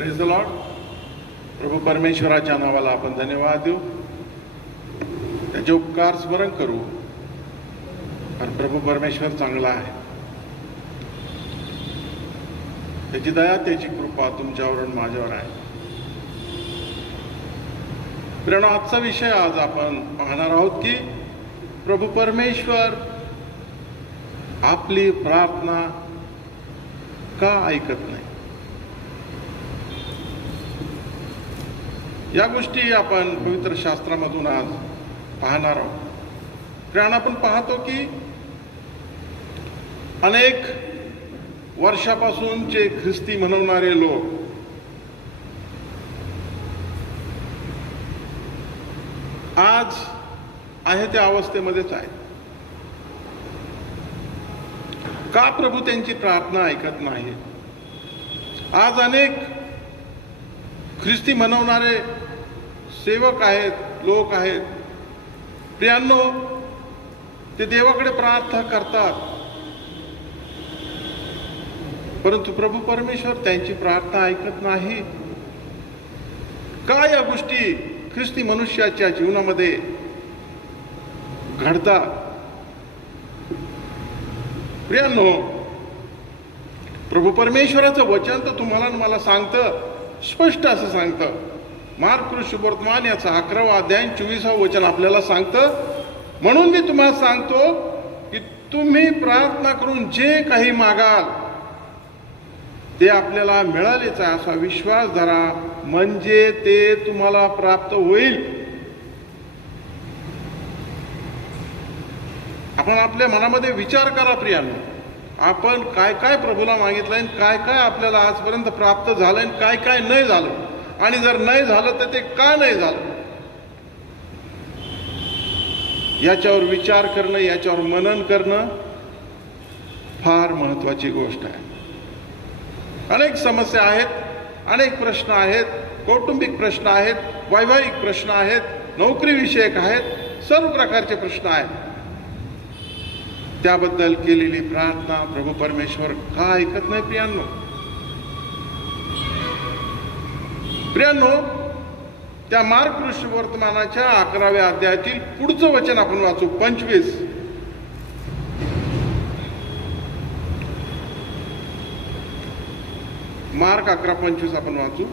Praise the Lord. प्रभू परमेश्वराच्या नावाला आपण धन्यवाद देऊ, त्याचे उपकार स्मरण करू. आणि प्रभू परमेश्वर चांगला आहे, त्याची दया त्याची कृपा तुमच्यावर आणि माझ्यावर आहे. प्रिय, आजचा विषय आज आपण पाहणार आहोत की प्रभू परमेश्वर आपली प्रार्थना का ऐकत नाही. या गोष्टी आपण पवित्र शास्त्रामधून आज पाहणार आहोत. कारण आपण पाहतो की अनेक वर्षापासूनचे ख्रिस्ती म्हणवणारे लोक आज आहे त्या अवस्थेमध्येच आहेत. का प्रभू त्यांची प्रार्थना ऐकत नाही? आज अनेक ख्रिस्ती म्हणवणारे सेवक आहेत, लोक आहेत. प्रियांनो, ते देवाकडे प्रार्थना करतात, परंतु प्रभू परमेश्वर त्यांची प्रार्थना ऐकत नाही. का या गोष्टी ख्रिस्ती मनुष्याच्या जीवनामध्ये घडतात? प्रियांनो, प्रभू परमेश्वराचं वचन तर तुम्हाला आणि मला सांगतं, स्पष्ट असं सांगतं. मार्क शुभवर्तमान याचा 11वा अध्याय 24वा वचन आपल्याला सांगतं, म्हणून मी तुम्हाला सांगतो की तुम्ही प्रार्थना करून जे काही मागाल ते आपल्याला मिळालेच आहे असा विश्वास धरा, म्हणजे ते तुम्हाला प्राप्त होईल. आपण आपल्या मनामध्ये विचार करा प्रियांनो, आपण काय काय प्रभूला मागितलंय, काय काय आपल्याला आजपर्यंत प्राप्त झालंय, काय काय नाही झालं, आणि जर नाही झालं तर ते का नाही झालं, याच्यावर विचार करणं, याच्यावर मनन करणं फार महत्वाची गोष्ट आहे. अनेक समस्या आहेत, अनेक प्रश्न आहेत, कौटुंबिक प्रश्न आहेत, वैवाहिक प्रश्न आहेत, नोकरी विषयक आहेत, सर्व प्रकारचे प्रश्न आहेत. त्याबद्दल केलेली प्रार्थना प्रभू परमेश्वर का ऐकत नाही? प्रियांनो, त्या मार्क शुभवर्तमानाच्या 11व्या अध्यायातील पुढचं वचन आपण वाचू. 25 मार्क 11:25 आपण वाचू.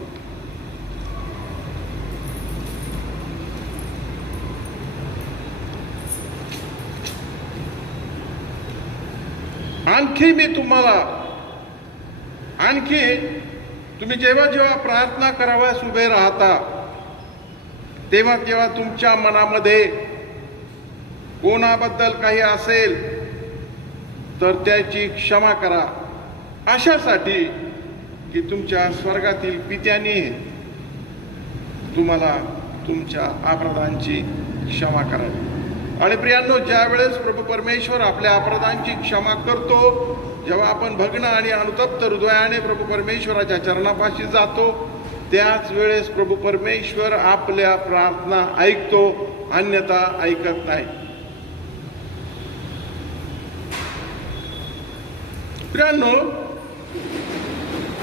आणखी तुम्ही जेव्हा जेव्हा प्रार्थना कराव्यास उभे राहता, तेव्हा जेव्हा तुमच्या मनामध्ये कोणाबद्दल काही असेल तर त्याची क्षमा करा, अशासाठी की तुमच्या स्वर्गातील पित्याने तुम्हाला तुमच्या अपराधांची क्षमा करावी. आणि प्रियांनो, ज्या वेळेस प्रभू परमेश्वर आपल्या अपराधांची क्षमा करतो, जेव्हा आपण भग्न आणि अनुतप्त हृदयाने प्रभू परमेश्वराच्या चरणापाशी जातो, त्याच वेळेस प्रभू परमेश्वर आपल्या प्रार्थना ऐकतो, अन्यथा ऐकत नाही. प्रियांनो,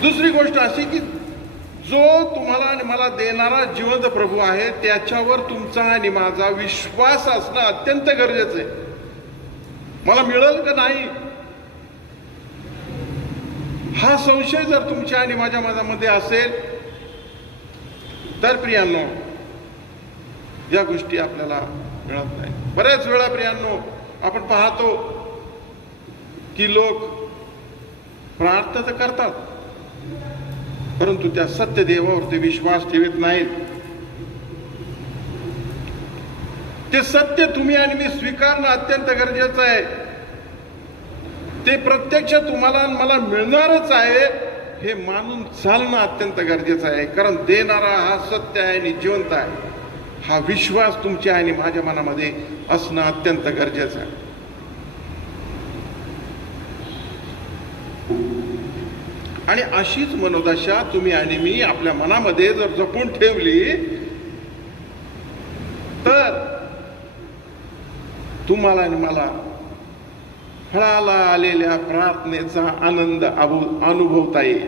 दुसरी गोष्ट अशी की जो तुम्हाला आणि मला देणारा जिवंत प्रभू आहे, त्याच्यावर तुमचा आणि माझा विश्वास असणं अत्यंत गरजेचं आहे. मला मिळेल का नाही हा संशय जर तुमच्या आणि माझ्या मनामध्ये असेल तर प्रियांनो, या गोष्टी आपल्याला मिळत नाही. बऱ्याच वेळा प्रियांनो आपण पाहतो की लोक प्रार्थना तर करतात, परंतु त्या सत्य देवावर ते विश्वास ठेवत नाहीत. ते सत्य तुम्ही आणि मी स्वीकारणं अत्यंत गरजेचं आहे. ते प्रत्यक्ष तुम्हाला आणि मला मिळणारच आहे हे मानून चालणं अत्यंत गरजेचं आहे. कारण देणारा हा सत्य आहे आणि जिवंत आहे, हा विश्वास तुमच्या आणि माझ्या मनामध्ये असणं अत्यंत गरजेचं आहे. आणि अशीच मनोदशा तुम्ही आणि मी आपल्या मनामध्ये जर जपून ठेवली तर तुम्हाला आणि मला फळाला आलेल्या प्रार्थनेचा आनंद अनुभवता येईल.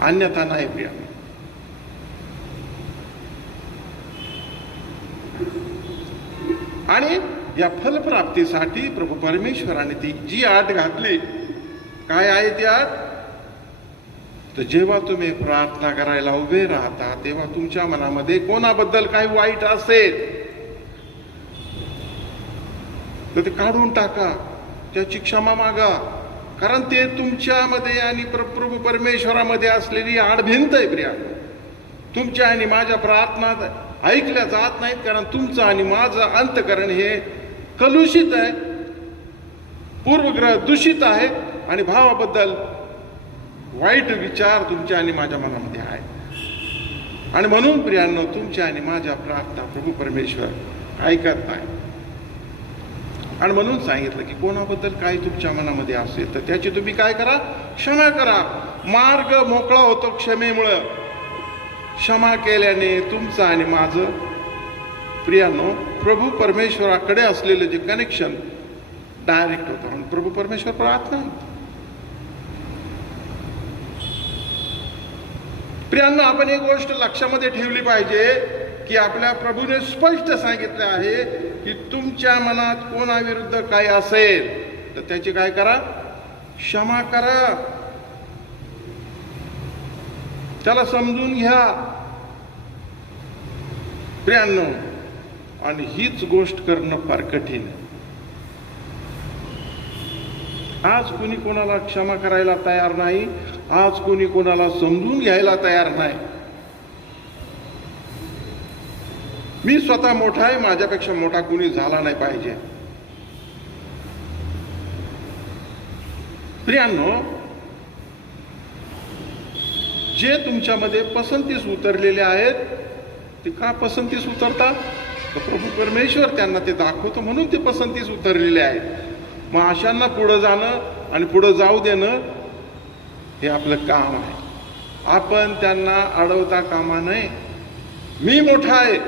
अन्यथा नाही प्रियांनो. आणि या फलप्राप्तीसाठी प्रभू परमेश्वराने ती जी आट घातली, काय आहे ती आट? तर जेव्हा तुम्ही प्रार्थना करायला उभे राहता तेव्हा तुमच्या मनामध्ये कोणाबद्दल काही वाईट असेल तर ते काढून टाका, त्याची क्षमा मागा. कारण ते तुमच्यामध्ये आणि प्रभू परमेश्वरामध्ये असलेली आडभिंत आहे प्रियांनो. तुमच्या आणि माझ्या प्रार्थना ऐकल्या जात नाहीत, कारण तुमचं आणि माझं अंतकरण हे कलुषित आहे, पूर्वग्रह दूषित आहे आणि भावाबद्दल वाईट विचार तुमच्या आणि माझ्या मनामध्ये आहे. आणि म्हणून प्रियांनो, तुमच्या आणि माझ्या प्रार्थना प्रभू परमेश्वर ऐकत नाही. आणि म्हणून सांगितलं की कोणाबद्दल काही तुमच्या मनामध्ये असेल तर त्याची तुम्ही काय करा? क्षमा करा. मार्ग मोकळा होतो क्षमेमुळं. क्षमा केल्याने तुमचं आणि माझं प्रियांनो प्रभू परमेश्वराकडे असलेलं जे कनेक्शन डायरेक्ट होतं. आणि प्रभू परमेश्वर प्रार्थना. प्रियांनो, आपण एक गोष्ट लक्षामध्ये ठेवली पाहिजे की आपल्या प्रभूने स्पष्ट सांगितले आहे की तुमच्या मनात कोणाविरुद्ध काय असेल तर त्याची काय करा? क्षमा करा. त्याला समजून घ्या प्रियांनो. आणि हीच गोष्ट करणं फार कठीण आहे. आज कोणी कोणाला क्षमा करायला तयार नाही. आज कोणी कोणाला समजून घ्यायला तयार नाही. मी स्वतः मोठा आहे, माझ्यापेक्षा मोठा कोणी झाला नाही पाहिजे. प्रियांनो, जे तुमच्यामध्ये पसंतीस उतरलेले आहेत ते का पसंतीस उतरतात? तर प्रभू परमेश्वर त्यांना ते दाखवतो म्हणून ते पसंतीस उतरलेले आहेत. मग अशांना पुढं जाणं आणि पुढं जाऊ देणं हे आपलं काम आहे. आपण त्यांना अडवता कामा नये. मी मोठा आहे.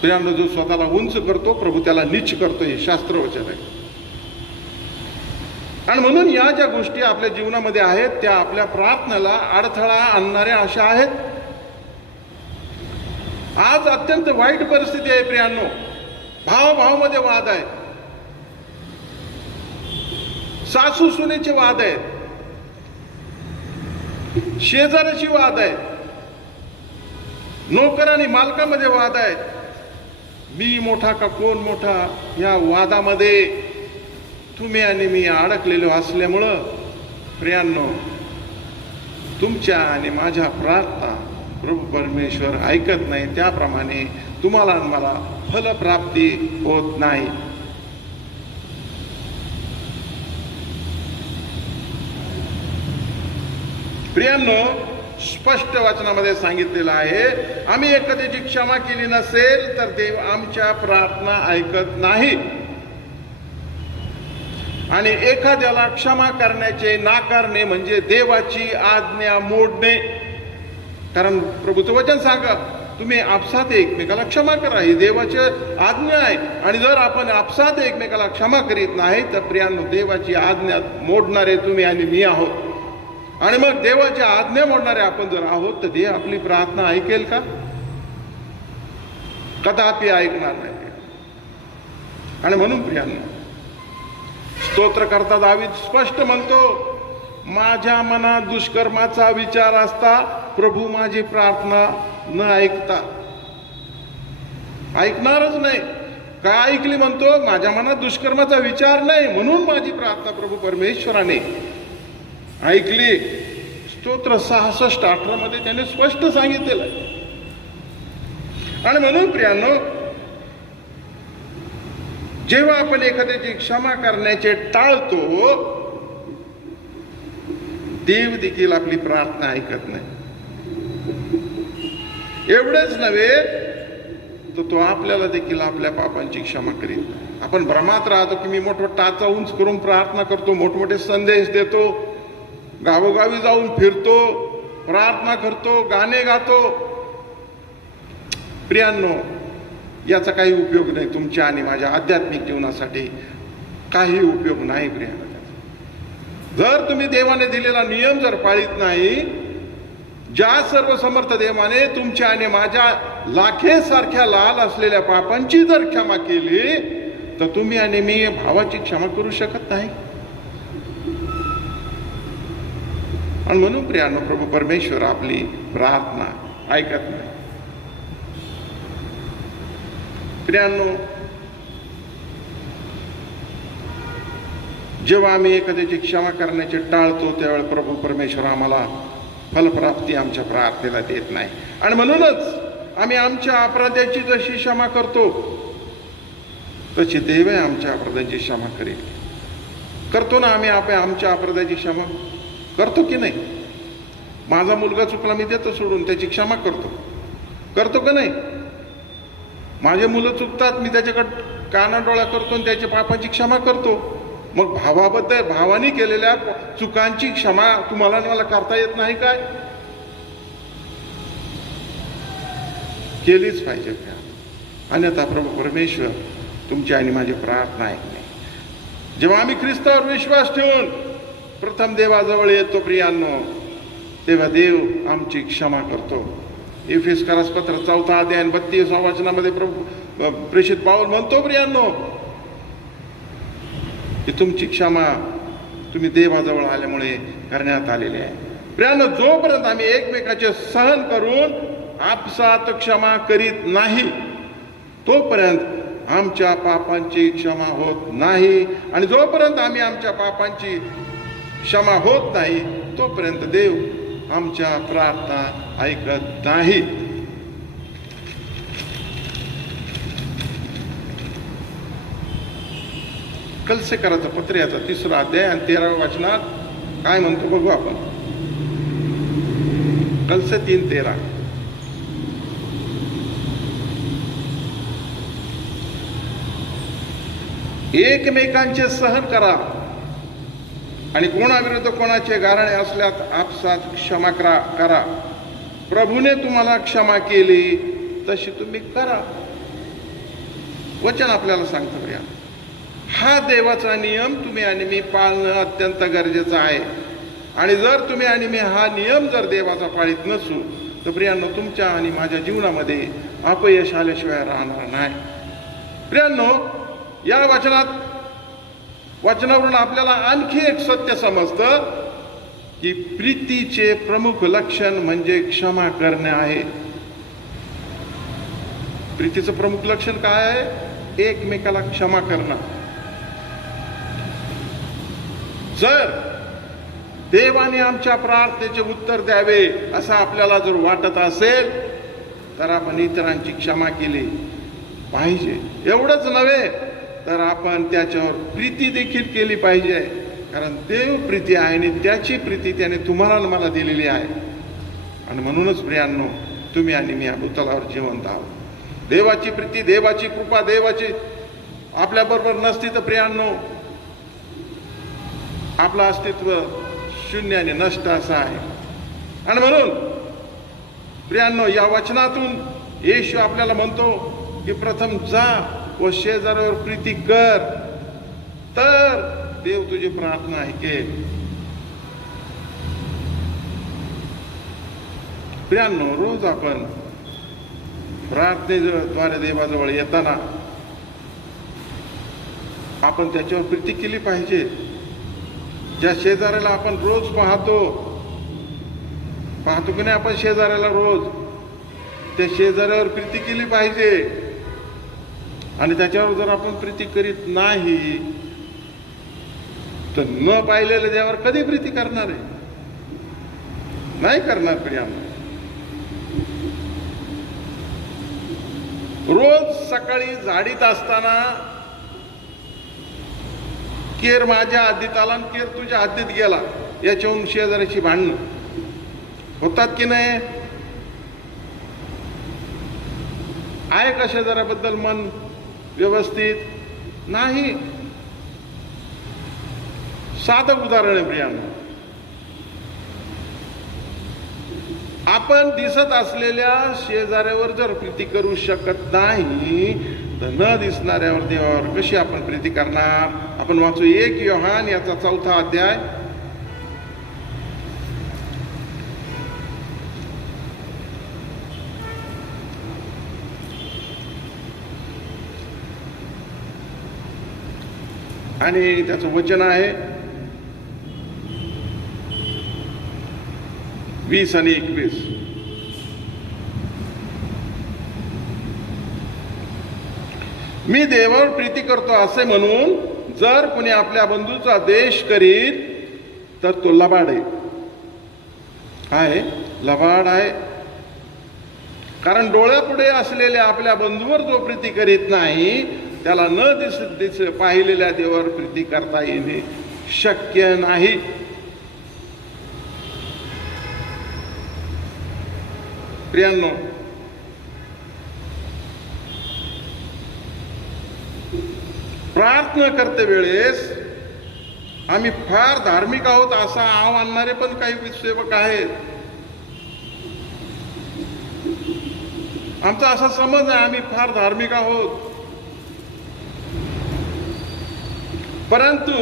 प्रियांनो, जो स्वतःला उंच करतो प्रभू त्याला नीच करतो, हे शास्त्रवचन आहे. आणि म्हणून या ज्या गोष्टी आपल्या जीवनामध्ये आहेत त्या आपल्या प्रार्थनेला अडथळा आणणाऱ्या अशा आहेत. आज अत्यंत वाईट परिस्थिती आहे प्रियांनो. भावाभावामध्ये वाद आहे, सासू सुनेचे वाद आहेत, शेजाऱ्याची वाद आहेत, नोकर आणि मालकामध्ये वाद आहेत. मी मोठा का कोण मोठा या वादामध्ये तुम्ही आणि मी अडकलेलो असल्यामुळं प्रियांनो, तुमच्या आणि माझ्या प्रार्थना प्रभू परमेश्वर ऐकत नाही. त्याप्रमाणे तुम्हाला आणि मला फलप्राप्ती होत नाही. प्रियांनो, स्पष्ट वचनामध्ये सांगितलेलं आहे, आम्ही एखाद्याची क्षमा केली नसेल तर देव आमच्या प्रार्थना ऐकत नाही. आणि एखाद्याला क्षमा करण्याचे नाकारणे म्हणजे देवाची आज्ञा मोडणे. कारण प्रभूचं वचन सांगा, तुम्ही आपसात एकमेकाला क्षमा करा, ही देवाची आज्ञा आहे. आणि जर आपण आपसात एकमेकाला क्षमा करीत नाही तर प्रियांनो, देवाची आज्ञा मोडणारे तुम्ही आणि मी आहोत. आणि मग देवाची आज्ञा मोडणारे आपण जर आहोत तर देव आपली प्रार्थना ऐकेल का? कदापि ऐकणार नाही. आणि म्हणून प्रियांनो, स्तोत्रकर्ता दावीद स्पष्ट म्हणतो, माझ्या मनात दुष्कर्माचा विचार असता प्रभू माझी प्रार्थना न ऐकता. ऐकणारच नाही. काय ऐकली म्हणतो? माझ्या मनात दुष्कर्माचा विचार नाही म्हणून माझी प्रार्थना प्रभू परमेश्वराने ऐकली. स्तोत्र 66:18 मध्ये त्याने स्पष्ट सांगितलेलं आहे. आणि म्हणून प्रियांनो, जेव्हा आपण एखाद्याची क्षमा करण्याचे टाळतो देव देखील आपली प्रार्थना ऐकत नाही. एवढेच नव्हे तर तो आपल्याला देखील आपल्या पापांची क्षमा करीत नाही. आपण भ्रमात राहतो की मी मोठं टाचा उंच करून प्रार्थना करतो, मोठमोठे संदेश देतो, गावोगावी जाऊन फिरतो, प्रार्थना करतो, गाणे गातो. प्रियांनो, याचा काही उपयोग नाही. तुमच्या आणि माझ्या आध्यात्मिक जीवनासाठी काही उपयोग नाही प्रियांनो. जर तुम्ही देवाने दिलेला नियम जर पाळीत नाही, ज्या सर्व समर्थ देवाने तुमच्या आणि माझ्या लाखेसारख्या लाल असलेल्या पापांची जर क्षमा केली, तर तुम्ही आणि मी भावाची क्षमा करू शकत नाही. आणि म्हणून प्रियानो, प्रभू परमेश्वर आपली प्रार्थना ऐकत नाही. प्रियानो, जेव्हा आम्ही एखाद्याची क्षमा करण्याचे टाळतो, त्यावेळेस प्रभू परमेश्वर आम्हाला फलप्राप्ती आमच्या प्रार्थनेला देत नाही. आणि म्हणूनच आम्ही आमच्या अपराध्याची जशी क्षमा करतो, तशी देव आमच्या अपराधाची क्षमा करेल. करतो ना आम्ही आमच्या अपराधाची क्षमा? करतो की नाही? माझा मुलगा चुकला, मी देतो सोडून, त्याची क्षमा करतो का नाही? माझे मुलं चुकतात, मी त्याच्याकडे कानाडोळा करतो आणि त्याच्या पापाची क्षमा करतो. मग भावाने केलेल्या चुकांची क्षमा तुम्हाला मला करता येत नाही काय? केलीच पाहिजे. अन्यथा प्रभू परमेश्वर तुमची आणि माझी प्रार्थना ऐकणे. जेव्हा आम्ही ख्रिस्तावर विश्वास ठेवून प्रथम देवाजवळ येतो प्रियांनो, तेव्हा देव आमची क्षमा करतो. एफेसकरास पत्र 4 अध्याय 32 वचनामध्ये प्रभू प्रेषित पाऊल म्हणतो प्रियांनो की तुमची क्षमा तुम्ही देवाजवळ आल्यामुळे करण्यात आलेली आहे. प्रियांनो, जोपर्यंत आम्ही एकमेकाचे सहन करून आपसात क्षमा करीत नाही, तोपर्यंत आमच्या पापांची क्षमा होत नाही. आणि जोपर्यंत आम्ही आमच्या पापांची क्षमा होत नाही, तोपर्यंत देव आमच्या प्रार्थना ऐकत नाही. कलसेकराचं पत्र याचा 3 अध्याय आणि 13व्या वचनात काय म्हणतो बघू आपण. कलसे 3:13. एकमेकांचे सहन करा आणि कोणाविरुद्ध कोणाचे गारणे असल्यास आपसात क्षमा करा. प्रभूने तुम्हाला क्षमा केली तशी तुम्ही करा. वचन आपल्याला सांगतो प्रिया, हा देवाचा नियम तुम्ही आणि मी पाळणं अत्यंत गरजेचं आहे. आणि जर तुम्ही आणि मी हा नियम जर देवाचा पाळीत नसू, तर प्रियांनो तुमच्या आणि माझ्या जीवनामध्ये अपयश आल्याशिवाय राहणार नाही. प्रियांनो, या वचनावरून आपल्याला आणखी एक सत्य समजतं की प्रीतीचे प्रमुख लक्षण म्हणजे क्षमा करणे आहे. प्रीतीचं प्रमुख लक्षण काय आहे? एकमेकाला क्षमा करणं. जर देवाने आमच्या प्रार्थनेचे उत्तर द्यावे असं आपल्याला जर वाटत असेल, तर आपण इतरांची क्षमा केली पाहिजे. एवढंच नव्हे तर आपण त्याच्यावर प्रीती देखील केली पाहिजे. कारण देव प्रीती आहे आणि त्याची प्रीती त्याने तुम्हाला मला दिलेली आहे. आणि म्हणूनच प्रियांनो, तुम्ही आणि मी या भूतलावर जिवंत आहोत. देवाची प्रीती, देवाची कृपा, देवाची आपल्याबरोबर नसती तर प्रियांनो आपलं अस्तित्व शून्य आणि नष्ट असं आहे. आणि म्हणून प्रियांनो, या वचनातून येशू आपल्याला म्हणतो की प्रथम जा व शेजाऱ्यावर प्रीती कर, तर देव तुझी प्रार्थना ऐकेल. प्रियांनो, रोज आपण प्रार्थनेद्वारे देवाजवळ येताना आपण त्याच्यावर प्रीती केली पाहिजे. ज्या शेजाऱ्याला आपण रोज पाहतो की नाही, आपण शेजाऱ्याला रोज, त्या शेजाऱ्यावर प्रीती केली पाहिजे. आणि त्याच्यावर जर आपण प्रीती करीत नाही, तर न पाहिलेल्या देवावर कधी प्रीती करणार आहे? नाही करणार. प्रियांनो, रोज सकाळी झाडीत असताना केर माझ्या हद्दीत आला आणि केर तुझ्या हद्दीत गेला, याच्याहून शेजाऱ्याची भांडणं होतात की नाही? आहे का शेजाऱ्याबद्दल मन व्यवस्थित? नाही. साधं उदाहरण आहे प्रियांनो, आपण दिसत असलेल्या शेजाऱ्यावर जर प्रीती करू शकत नाही, तर न दिसणाऱ्यावर देवावर कशी आपण प्रीती करणार? आपण वाचू 1 योहान याचा 4 अध्याय आणि त्याचं वचन आहे 20 आणि 21. मी देवावर प्रीती करतो असे म्हणून जर कोणी आपल्या बंधूचा द्वेष करील तर तो लबाड आहे. काय लबाड आहे? कारण डोळ्यापुढे असलेल्या आपल्या बंधूवर जो प्रीती करीत नाही त्याला न दिस पाहिलेल्या देवावर प्रीती करता येणे शक्य नाही. प्रियांनो, प्रार्थना करते वेळेस आम्ही फार धार्मिक आहोत असा आव आणणारे पण काही सेवक आहेत. आमचा असा समज आहे आम्ही फार धार्मिक आहोत, परंतु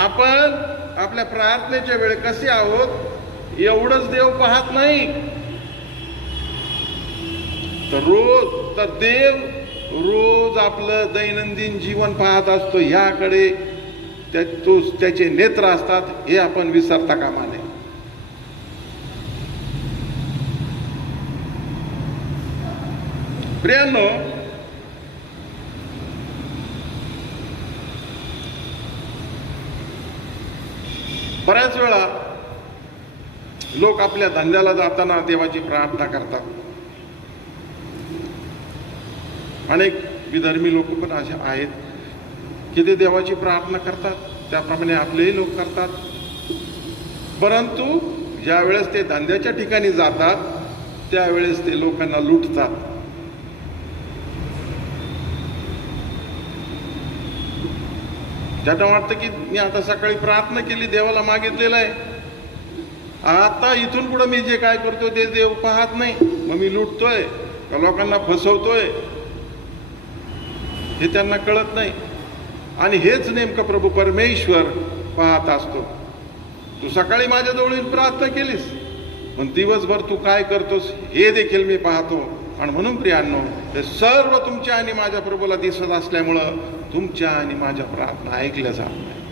आपण आपल्या प्रार्थनेच्या वेळी कसे आहोत एवढंच देव पाहत नाही, तर देव रोज आपलं दैनंदिन जीवन पाहत असतो. ह्याकडे त्याचे नेत्र असतात, हे आपण विसरता कामा नये. प्रियांनो, बऱ्याच वेळा लोक आपल्या धंद्याला जाताना देवाची प्रार्थना करतात. अनेक विधर्मी लोक पण असे आहेत की ते देवाची प्रार्थना करतात, त्याप्रमाणे आपलेही लोक करतात. परंतु ज्या वेळेस ते धंद्याच्या ठिकाणी जातात त्यावेळेस ते लोकांना लुटतात. ज्यांना वाटतं की मी आता सकाळी प्रार्थना केली, देवाला मागितलेलं आहे, आता इथून पुढे मी जे काय करतो ते देव पाहत नाही, मग मी लुटतोय का लोकांना फसवतोय हे त्यांना कळत नाही. आणि हेच नेमकं प्रभू परमेश्वर पाहत असतो. तू सकाळी माझ्याजवळ येऊन प्रार्थना केलीस, पण दिवसभर तू काय करतोस हे देखील मी पाहतो. आणि म्हणून प्रियांनो, हे सर्व तुमच्या आणि माझ्या प्रभूला दिसत असल्यामुळं तुमच्या आणि माझ्या प्रार्थना ऐकल्या जात नाही.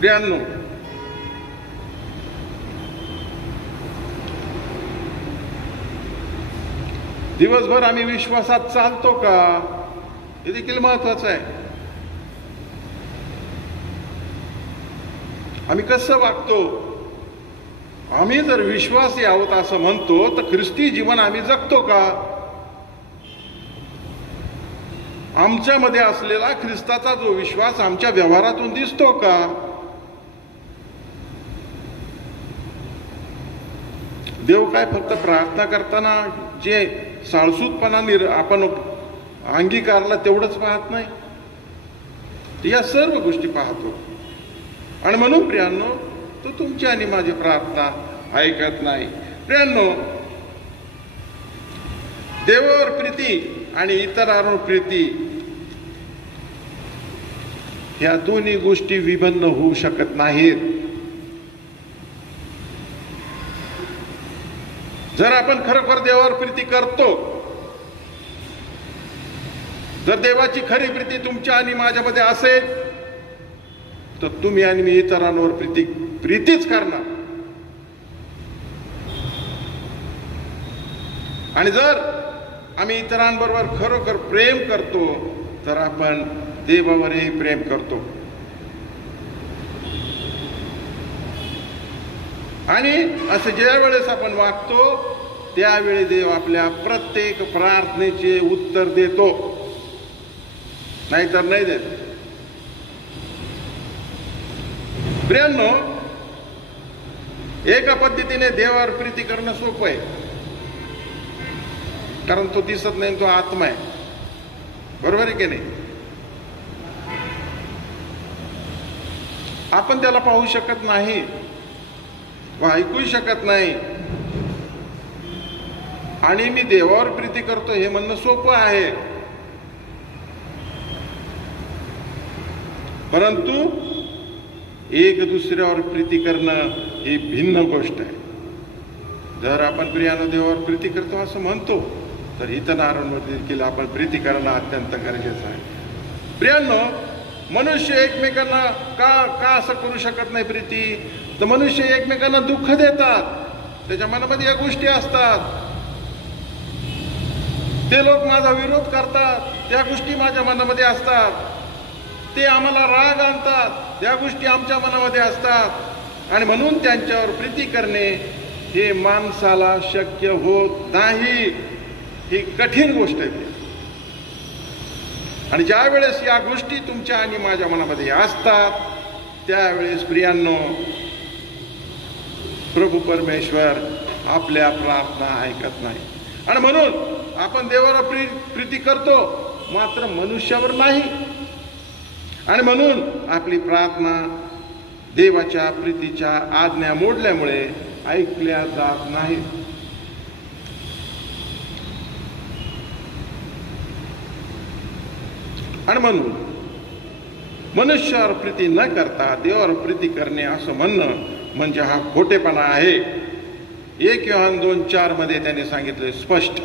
प्रियांनो, दिवसभर आम्ही विश्वासात चालतो का हे देखील महत्वाचं आहे. आम्ही कसं वागतो? आम्ही जर विश्वासी आहोत असं म्हणतो तर ख्रिस्ती जीवन आम्ही जगतो का? आमच्यामध्ये असलेला ख्रिस्ताचा जो विश्वास आमच्या व्यवहारातून दिसतो का? देव काय फक्त प्रार्थना करताना जे साळसूतपणाने आपण अंगीकारला तेवढंच पाहत नाही, या सर्व गोष्टी पाहतो. आणि म्हणून प्रियांनो, तो तुमची आणि माझी प्रार्थना ऐकत नाही. प्रियांनो, देवावर प्रीती आणि इतरांवर प्रीती या दोन्ही गोष्टी विभिन्न होऊ शकत नाहीत. जर आपण खरोखर देवावर प्रीती करतो, जर देवाची खरी प्रीती तुमच्या आणि माझ्यामध्ये असेल तर तुम्ही आणि मी इतरांवर प्रीतीच करणार. आणि जर आम्ही इतरांबरोबर खरोखर प्रेम करतो तर आपण देवावरही प्रेम करतो. आणि असं ज्या वेळेस आपण वागतो त्यावेळी देव आपल्या प्रत्येक प्रार्थनेचे उत्तर देतो, नाहीतर नाही देत. प्रियांनो, एका पद्धतीने देवावर प्रीती करणं सोपं आहे, कारण तो दिसत नाही, तो आत्मा आहे. बरोबर आहे की नाही? आपण त्याला पाहू शकत नाही व ऐकू शकत नाही. आणि मी देवावर प्रीती करतो हे म्हणणं सोपं आहे, परंतु एक दुसऱ्यावर प्रीती करणं ही भिन्न गोष्ट आहे. जर आपण प्रियानं देवावर प्रीती करतो असं म्हणतो, तर इतरांवर देखील आपण प्रीती करणं अत्यंत गरजेचं आहे. प्रियांनो, मनुष्य एकमेकांना का असं करू शकत नाही प्रीती? तर मनुष्य एकमेकांना दुःख देतात, त्याच्या मनामध्ये या गोष्टी असतात. ते लोक माझा विरोध करतात, त्या गोष्टी माझ्या मनामध्ये असतात. ते आम्हाला राग आणतात, त्या गोष्टी आमच्या मनामध्ये असतात. आणि म्हणून त्यांच्यावर प्रीती करणे हे माणसाला शक्य होत नाही. ही कठीण गोष्ट आहे. आणि ज्या वेळेस या गोष्टी तुमच्या आणि माझ्या मनामध्ये असतात, त्यावेळेस प्रियांनो, प्रभू परमेश्वर आपल्या प्रार्थना ऐकत नाही. आणि म्हणून आपण देवाला प्रीती करतो, मात्र मनुष्यावर नाही. आणि म्हणून आपली प्रार्थना देवाच्या प्रीतीच्या आज्ञा मोडल्यामुळे ऐकल्या जात नाही. आणि म्हणून मनुष्यावर प्रीती न करता देवावर प्रीती करणे असं म्हणणं म्हणजे हा खोटेपणा आहे. 1 योहान 2:4 मध्ये त्यांनी सांगितले स्पष्ट,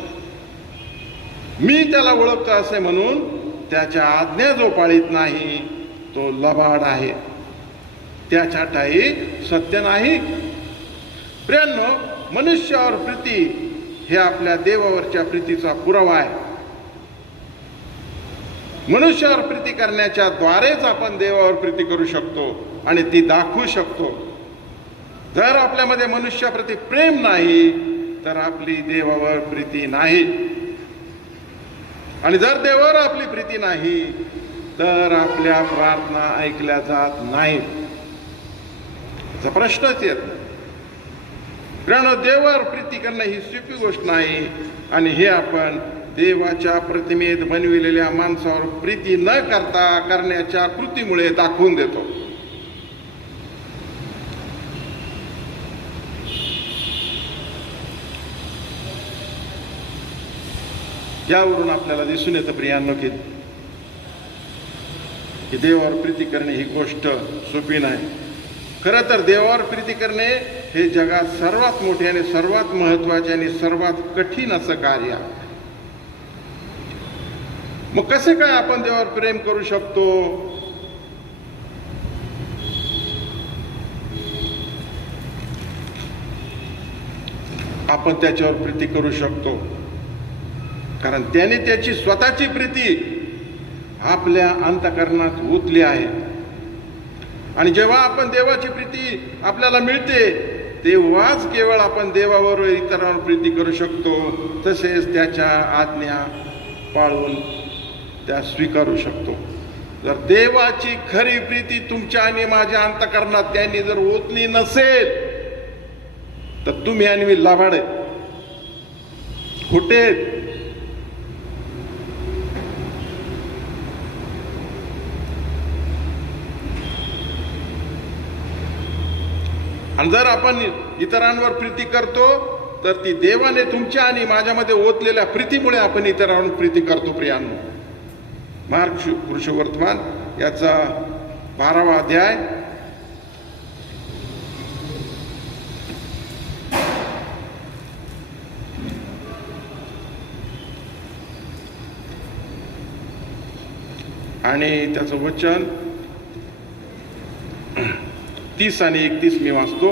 मी त्याला ओळखतो असे म्हणून त्याच्या आज्ञा जो पाळीत नाही तो लबाड आहे, त्याच्या ठाई सत्य नाही. प्रियांनो, मनुष्यावर प्रीती हे आपल्या देवावरच्या प्रीतीचा पुरावा आहे. मनुष्यावर प्रीती करण्याच्या द्वारेच आपण देवावर प्रीती करू शकतो आणि ती दाखवू शकतो. जर आपल्यामध्ये मनुष्याप्रती प्रेम नाही तर आपली देवावर प्रीती नाही. आणि जर देवावर आपली प्रीती नाही तर आपल्या प्रार्थना ऐकल्या जात नाहीत. याचा प्रश्नच येत नाही. कारण देवावर प्रीती करणं ही सोपी गोष्ट नाही. आणि हे आपण देवाच्या प्रतिमेत बनविलेल्या माणसावर प्रीती न करता करण्याच्या कृतीमुळे दाखवून देतो. यावरून आपल्याला दिसून येतं प्रियांनो की देवावर प्रीती करणे ही गोष्ट सोपी नाही. खरं तर देवावर प्रीती करणे हे जगात सर्वात मोठे आणि सर्वात महत्वाचे आणि सर्वात कठीण असं कार्य आहे. मग कसे काय आपण देवावर प्रेम करू शकतो? आपण त्याच्यावर प्रीती करू शकतो कारण त्याने त्याची स्वतःची प्रीती आपल्या अंतःकरणात ओतली आहे. आणि जेव्हा आपण देवाची प्रीती आपल्याला मिळते तेव्हाच केवळ आपण देवावर इतरांवर प्रीती करू शकतो. तसेच त्याच्या आज्ञा पाळून त्या स्वीकारू शकतो. जर देवाची खरी प्रीती तुमच्या आणि माझ्या अंतःकरणात त्यांनी जर ओतली नसेल तर तुम्ही आणि मी लबाड आहे, खोटे. आणि जर आपण इतरांवर प्रीती करतो तर ती देवाने तुमच्या आणि माझ्यामध्ये ओतलेल्या प्रीतीमुळे आपण इतरांवर प्रीती करतो. प्रियांनो, मार्क पुरुषवर्तमान याचा 12वा अध्याय आणि त्याचं वचन 30 आणि 31 मी वाचतो.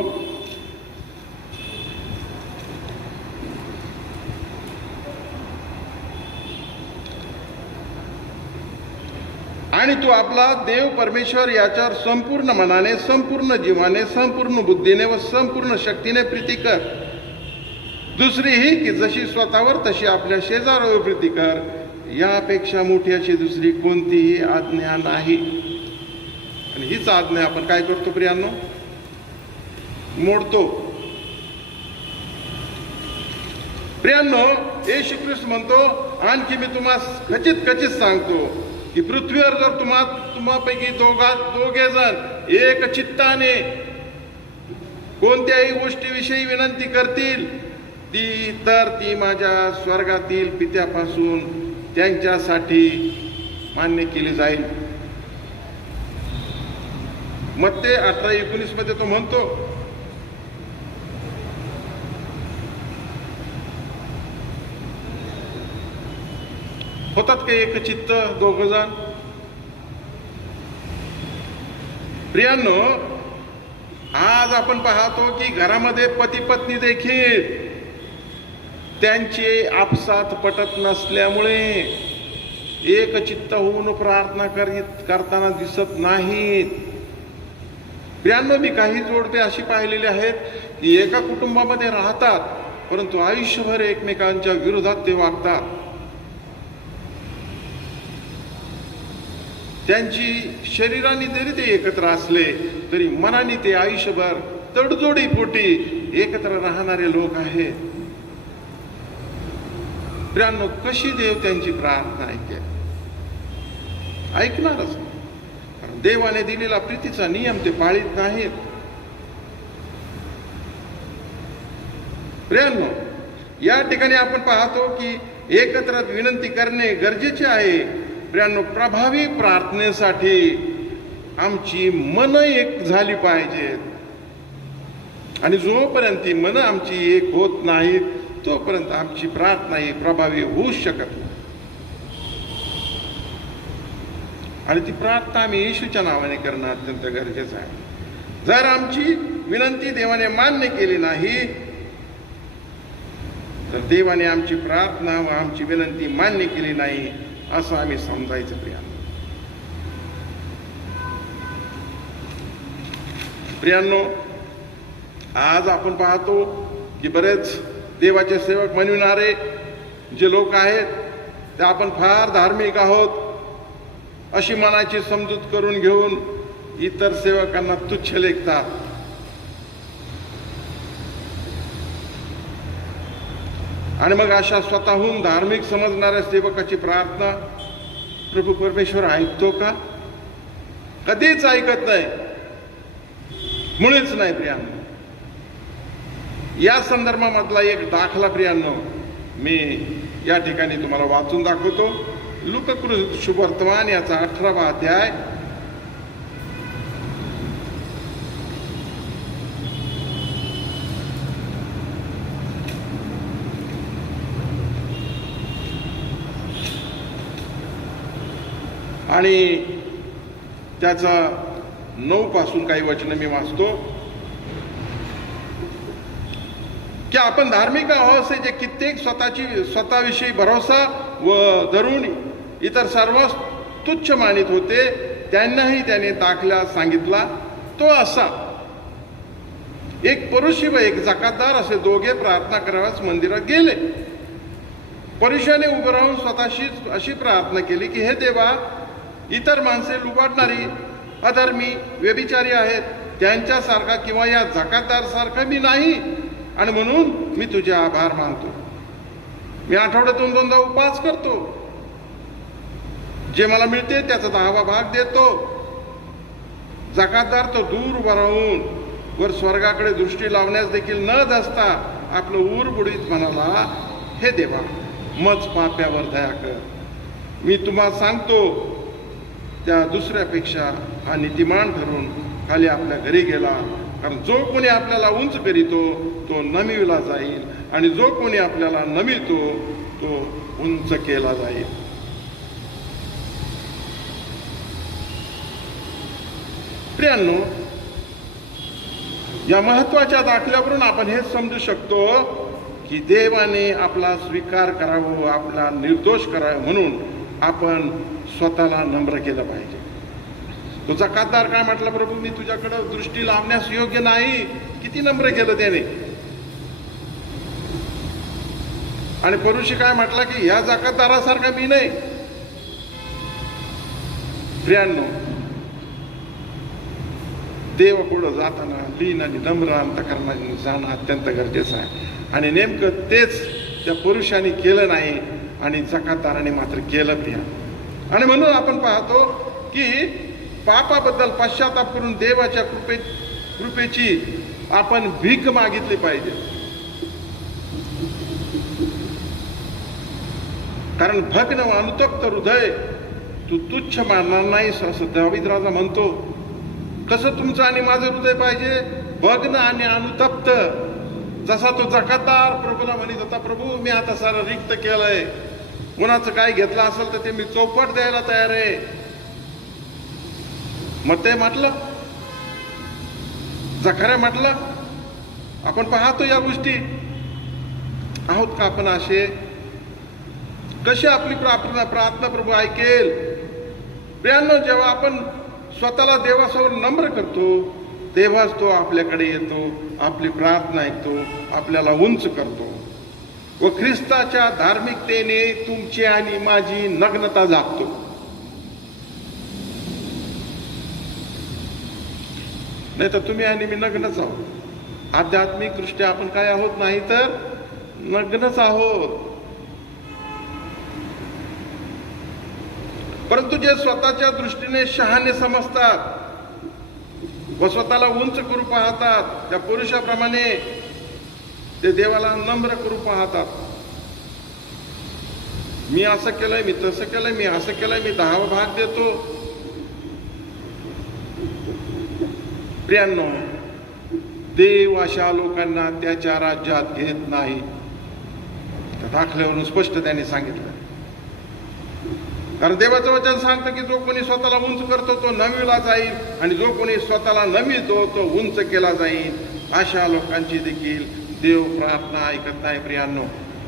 आणि तू आपला देव परमेश्वर याच्यावर संपूर्ण मनाने, संपूर्ण जीवाने, संपूर्ण बुद्धीने व संपूर्ण शक्तीने प्रीती कर. दुसरी ही की जशी स्वतःवर तशी आपल्या शेजाऱ्यावर प्रीती कर. यापेक्षा मोठी अशी दुसरी कोणतीही आज्ञा नाही. आणि हीच आज्ञा आपण काय करतो प्रियांनो? मोडतो. प्रियांनो, येशू ख्रिस्त म्हणतो, आणखी मी तुम्हाला खचित सांगतो की पृथ्वीवर जर तुम्हापैकी दोघे जण एक चित्ताने कोणत्याही गोष्टीविषयी विनंती करतील ती माझ्या स्वर्गातील पित्यापासून त्यांच्यासाठी मान्य केली जाईल. मत्ते 18:19 मध्ये तो म्हणतो, होतात का एकचित्त दोघ जण? प्रियांनो, आज आपण पाहतो की घरामध्ये पती पत्नी देखील त्यांचे आपसात पटत नसल्यामुळे एकचित्त होऊन प्रार्थना करताना दिसत नाहीत. प्रियांनो, मी काही जोडपे अशी पाहिलेली आहेत की एका कुटुंबामध्ये राहतात, परंतु आयुष्यभर एकमेकांच्या विरोधात ते वागतात. त्यांची शरीराने जरी ते एकत्र असले तरी मनाने ते आयुष्यभर तडजोडीपोटी एकत्र राहणारे लोक आहेत. प्रियांनो, कशी देव त्यांची प्रार्थना ऐकणारच. कारण देवाने दिलेला प्रीतीचा नियम ते पाळीत नाहीत. प्रियांनो, या ठिकाणी आपण पाहतो की एकत्र विनंती करणे गरजेचे आहे. प्रियांनो, प्रभावी प्रार्थनेसाठी आमची मन एक झाली पाहिजेत, आणि जोपर्यंत ती मन आमची एक होत नाहीत तोपर्यंत आमची प्रार्थना ही प्रभावी होऊ शकत नाही. आणि ती प्रार्थना आम्ही येशूच्या नावाने करणं अत्यंत गरजेचं आहे. जर आमची विनंती देवाने मान्य केली नाही तर देवाने आमची प्रार्थना व आमची विनंती मान्य केली नाही असं आम्ही समजायचं. प्रियांनो, आज आपण पाहतो की बरेच देवाचे सेवक म्हणणारे जे लोक आहेत ते आपण फार धार्मिक आहोत अशी मनाची समजूत करून घेऊन इतर सेवकांना तुच्छ लेखतात. आणि मग अशा स्वतःहून धार्मिक समजणाऱ्या सेवकाची प्रार्थना प्रभू परमेश्वर ऐकतो का? कधीच ऐकत नाही, मुळीच नाही. प्रियांनो, या संदर्भामधला एक दाखला प्रियांनो मी या ठिकाणी तुम्हाला वाचून दाखवतो. लूका शुभवर्तमान याचा 18वा अध्याय आणि त्याचा 9 पासून काही वचन मी वाचतो की आपण धार्मिक आहोत असे जे कित्येक स्वतःविषयी भरोसा व धरून इतर सर्व तुच्छ मानित होते, त्यांनाही त्याने दाखला सांगितला. तो असा, एक परुषी व एक जकातदार असे दोघे प्रार्थना कराव्यास मंदिरात गेले. परुषाने उभं राहून स्वतःशी अशी प्रार्थना केली की, हे देवा, इतर माणसे लुबाडणारी, अधर्मी, व्यभिचारी आहेत, त्यांच्यासारखा किंवा या जकातदार सारखा मी नाही, आणि म्हणून मी तुझे आभार मानतो. मी आठवड्यातून 2दा उपवास करतो, जे मला मिळते त्याचा 10वा भाग देतो. जकातदार तो दूर उभा राहून वर स्वर्गाकडे दृष्टी लावण्यास देखील न दसता आपलं ऊर बुडीत म्हणाला, हे देवा, मज पाप्यावर दया कर. मी तुम्हाला सांगतो, त्या दुसऱ्यापेक्षा हा नीतिमान ठरून खाली आपल्या घरी गेला. कारण जो कोणी आपल्याला उंच करीतो तो नमिविला जाईल, आणि जो कोणी आपल्याला नमितो तो उंच केला जाईल. प्रियांनो, या महत्वाच्या दाखल्यावरून आपण हे समजू शकतो की देवाने आपला स्वीकार करावा, आपला निर्दोष करावा, म्हणून आपण स्वतःला नम्र केलं पाहिजे. तो जकातदार काय म्हटलं, प्रभू मी तुझ्याकडे दृष्टी लावण्यास योग्य नाही. किती नम्र केलं त्याने. आणि परुषी काय म्हटलं की ह्या जकातदारासारखा मी नाही. प्रियांनो, देव पुढं जाताना लीन आणि नम्र अंतःकरणाने जाणं अत्यंत गरजेचं आहे. आणि नेमकं तेच त्या पुरुषाने केलं नाही आणि जकातदाराने मात्र केलं. प्रिया, आणि म्हणून आपण पाहतो की पापाबद्दल पश्चाताप करून देवाच्या कृपेची आपण भीक मागितली पाहिजे. कारण भग्न व अनुतप्त हृदय तू तुच्छ मानणार नाहीस असं दावीद राजा म्हणतो. कसं तुमचं आणि माझं हृदय पाहिजे? भग्न आणि अनुतप्त. जसा तो जकातदार प्रभूला म्हणत होता, प्रभू मी आता सारं रिक्त केलंय, कोणाचं काय घेतलं असेल तर ते मी चौपट द्यायला तयार आहे. मग ते म्हटलं, जखऱ्या म्हटलं, आपण पाहतो या गोष्टी. आहोत का आपण असे? कशी आपली प्रार्थना प्रभू ऐकेल? प्रियांनो, जेव्हा आपण स्वतःला देवासमोर नम्र करतो तेव्हाच तो आपल्याकडे येतो, आपली प्रार्थना ऐकतो, आपल्याला उंच करतो व ख्रिस्ताच्या धार्मिकतेने तुमची आणि माझी नग्नता झाकतो. नाही तर तुम्ही आणि मी नग्नच आहोत. आध्यात्मिक दृष्ट्या आपण काय आहोत? नाही तर नग्नच आहोत. परंतु जे स्वतःच्या दृष्टीने शहाणे समजतात व स्वतःला उंच करू पाहतात, त्या पुरुषाप्रमाणे ते देवाला नम्र करू पाहतात. मी असं केलंय, मी तसं केलंय, मी असं केलंय, मी 10वा भाग देतो. प्रियांनो, देव अशा लोकांना त्याच्या राज्यात घेत नाही. दाखल्यावरून स्पष्ट त्याने सांगितलं. कारण देवाचं वचन सांगतं की जो कोणी स्वतःला उंच करतो तो नवविला जाईल आणि जो कोणी स्वतःला नमितो तो उंच केला जाईल. अशा लोकांची देखील देव प्रार्थना ऐकत नाही. प्रियांनो,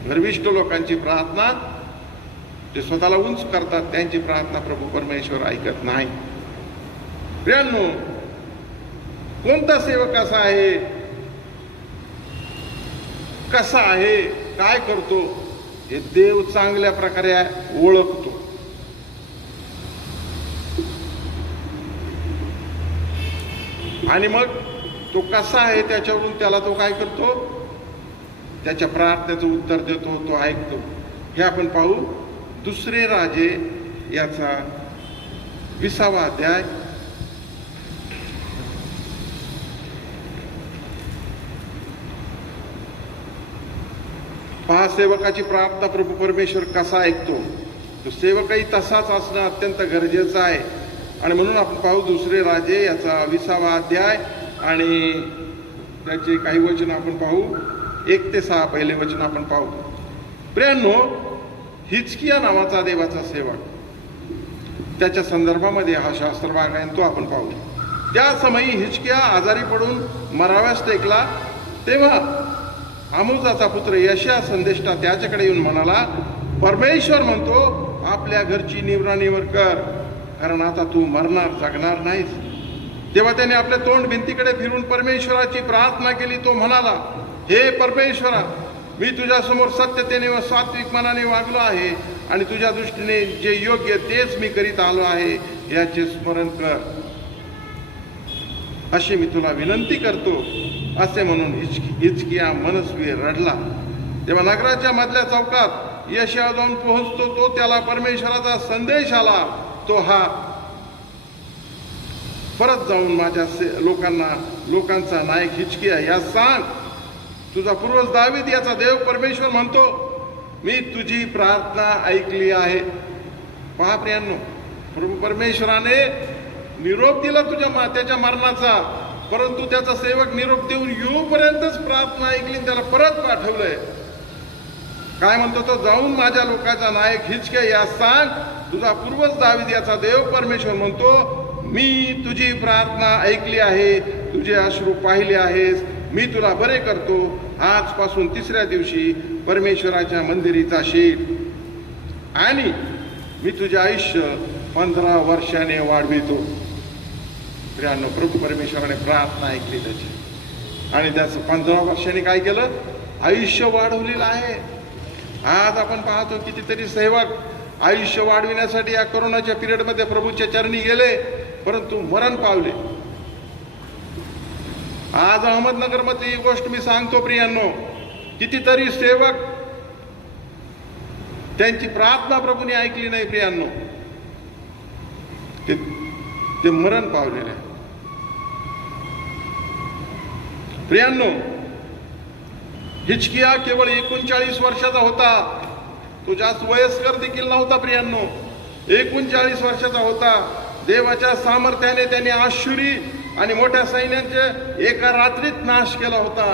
गर्विष्ठ लोकांची प्रार्थना, जे स्वतःला उंच करतात त्यांची प्रार्थना प्रभू परमेश्वर ऐकत नाही. प्रियांनो, कोणता सेवक असा आहे, कसा आहे, काय करतो हे देव चांगल्या प्रकारे ओळखतो. आणि मग तो कसा आहे त्याच्यावरून त्याला तो काय करतो? त्याच्या प्रार्थनेचं उत्तर देतो, तो ऐकतो. हे आपण पाहू 2 राजे याचा 20वा अध्याय. पहा सेवकाची प्रार्थना प्रभू परमेश्वर कसा ऐकतो. तो सेवकही तसाच असणं अत्यंत गरजेचं आहे. आणि म्हणून आपण पाहू 2 राजे याचा 20वा अध्याय आणि त्याचे काही वचन आपण पाहू. 1 ते 6 पहिले वचन आपण पाहू. प्रियांनो, हिजकिया नावाचा देवाचा सेवक, त्याच्या संदर्भामध्ये हा शास्त्र भाग आहे, तो आपण पाहू. त्या समयी हिजकिया आजारी पडून मराव्यास टेकला. तेव्हा आमोजाचा पुत्र यशया संदेष्टा त्याच्याकडे येऊन म्हणाला, परमेश्वर म्हणतो, आपल्या घरची निवराणीवर कर, कारण आता तू मरणार, जगणार नाहीस. तेव्हा त्याने आपले तोंड भिंतीकडे फिरून परमेश्वराची प्रार्थना केली. तो म्हणाला, हे परमेश्वरा, मी तुझ्या समोर सत्यतेने व सात्विक मनाने वागलो आहे आणि तुझ्या दृष्टीने जे योग्य तेच मी करीत आलो आहे याचे स्मरण कर, अशी मी तुला विनंती करतो. असे म्हणून हिजकिया मनस्वी रडला. तेव्हा नगराच्या मधल्या चौकात यशया जाऊन पोहोचतो. तो त्याला परमेश्वराचा संदेश आला. तो हा, परत जाऊन माझ्या लोकांचा नायक हिजकिया या सांग, तुझा पूर्वज दावीद याचा देव परमेश्वर म्हणतो, मी तुझी प्रार्थना ऐकली आहे. पहा प्रियांनो, प्रभू परमेश्वराने निरोप दिला त्याच्या मरणाचा, परंतु त्याचा सेवक निरोप देऊन येऊपर्यंतच प्रार्थना ऐकली, त्याला परत पाठवलंय. काय म्हणतो तो? जाऊन माझ्या लोकांचा नायक हिजकिया या सांग, तुझा पूर्वज दावीद याचा देव परमेश्वर म्हणतो, मी तुझी प्रार्थना ऐकली आहे, तुझे अश्रू पाहिले आहेस, मी तुला बरे करतो. आजपासून 3ऱ्या दिवशी परमेश्वराच्या मंदिरी जाशील आणि मी तुझे आयुष्य 15 वर्षाने वाढवितो. प्रियांनो, प्रभू परमेश्वराने प्रार्थना ऐकली त्याची आणि त्याचं 15 वर्षांनी काय केलं? आयुष्य वाढवलेलं आहे. आज आपण पाहतो कितीतरी सेवक आयुष्य वाढविण्यासाठी या कोरोनाच्या पिरियडमध्ये प्रभूच्या चरणी गेले, परंतु मरण पावले. आज अहमदनगरमध्ये ही गोष्ट मी सांगतो प्रियांनो, कितीतरी सेवक त्यांची प्रार्थना प्रभूने ऐकली नाही. प्रियांनो, ते मरण पावलेले. प्रियांनो, हिजकिया केवळ 39 वर्षाचा होता. तो जास्त वयस्कर देखील नव्हता. प्रियांनो, 39 वर्षाचा होता. देवाच्या सामर्थ्याने त्याने आशुरी आणि मोठ्या सैन्याचे एका रात्रीत नाश केला होता.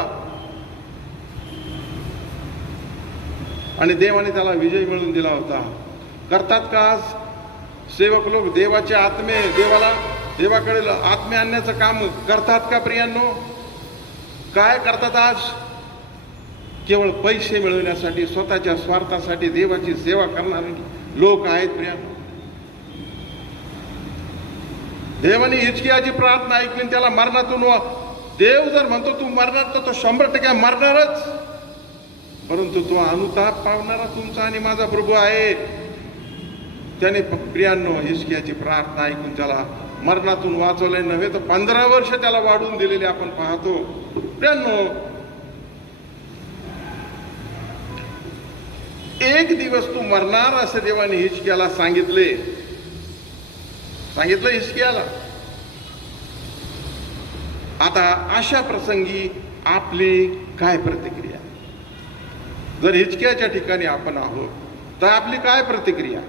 आणि देवाने त्याला विजय मिळवून दिला होता. करतात का आज सेवक लोक देवाचे आत्मे देवाकडे आत्मे आणण्याचं काम करतात का प्रियांनो? काय करतात आज? केवळ पैसे मिळवण्यासाठी, स्वतःच्या स्वार्थासाठी देवाची सेवा करणारे लोक आहेत प्रियांनो. देवाने हिजकियाची प्रार्थना ऐकून त्याला मरणातून देव जर म्हणतो तू मरणार तर तो 100% मरणारच, परंतु तो अनुताप पावणारा तुमचा आणि माझा प्रभू आहे. त्याने प्रियांनो हिजकियाची प्रार्थना ऐकून त्याला मरणातून वाचवले नव्हे तर 15 वर्ष त्याला वाढून दिलेले आपण पाहतो. प्रियांनो, एक दिवस तू मरणार असे देवाने हिजकियाला सांगितले हिजकियाला. आता अशा प्रसंगी आपली काय प्रतिक्रिया? जर हिजकियाच्या ठिकाणी आपण आहोत तर आपली काय प्रतिक्रिया?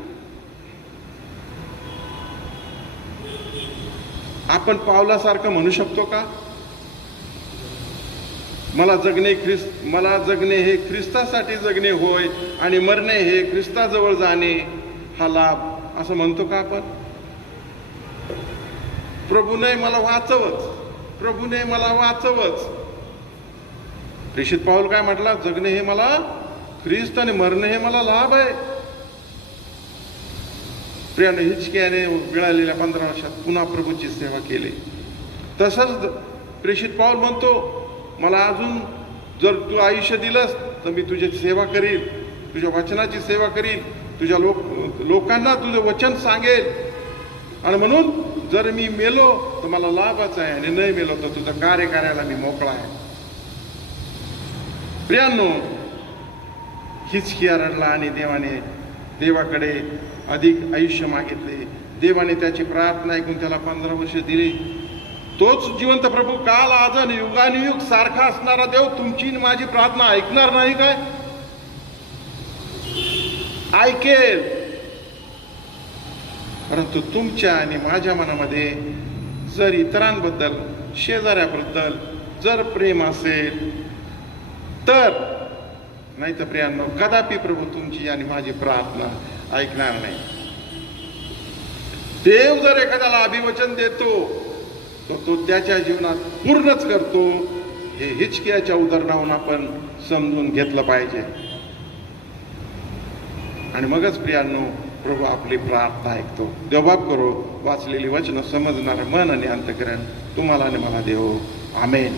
आपण पावलासारखं म्हणू शकतो का? मला जगणे हे ख्रिस्तासाठी जगणे होय आणि मरणे हे ख्रिस्ताजवळ जाणे हा लाभ, असं म्हणतो का आपण? प्रभूने मला वाचवच. प्रेषित पाऊल काय म्हटला? जगणे हे मला ख्रिस्त आणि मरणे हे मला लाभ आहे. प्रियाने हिजकियाने मिळालेल्या 15 वर्षात पुन्हा प्रभूची सेवा केली. तसंच प्रेषित पाऊल म्हणतो, मला अजून जर तू आयुष्य दिलंस तर मी तुझी सेवा करीन, तुझ्या वचनाची सेवा करीन, तुझ्या लोकांना तुझं वचन सांगेल. आणि म्हणून जर मी मेलो तर मला लाभच आहे आणि नाही मेलो तर तुझं कार्य करायला मी मोकळा आहे. प्रियांनो, हिजकिया रडला आणि देवाकडे अधिक आयुष्य मागितले. देवाने त्याची प्रार्थना ऐकून त्याला 15 वर्ष दिली. तोच जिवंत प्रभू काल आज आणि युगानुयुग सारखा असणारा देव तुमची माझी प्रार्थना ऐकणार नाही काय? ऐकेल. परंतु तुमच्या आणि माझ्या मनामध्ये जर इतरांबद्दल, शेजाऱ्याबद्दल जर प्रेम असेल तर, नाही तर प्रियांनो कदापि प्रभू तुमची आणि माझी प्रार्थना ऐकणार नाही. देव जर एखाद्याला अभिवचन देतो तर तो त्याच्या जीवनात पूर्णच करतो. हे हिजकियाच्या उदाहरणावरून आपण समजून घेतलं पाहिजे. आणि मगच प्रियांनो प्रभू आपली प्रार्थना ऐकतो. देवबाप करो वाचलेली वचन समजणारे मन आणि अंतःकरण तुम्हाला आणि मला देव. आमेन.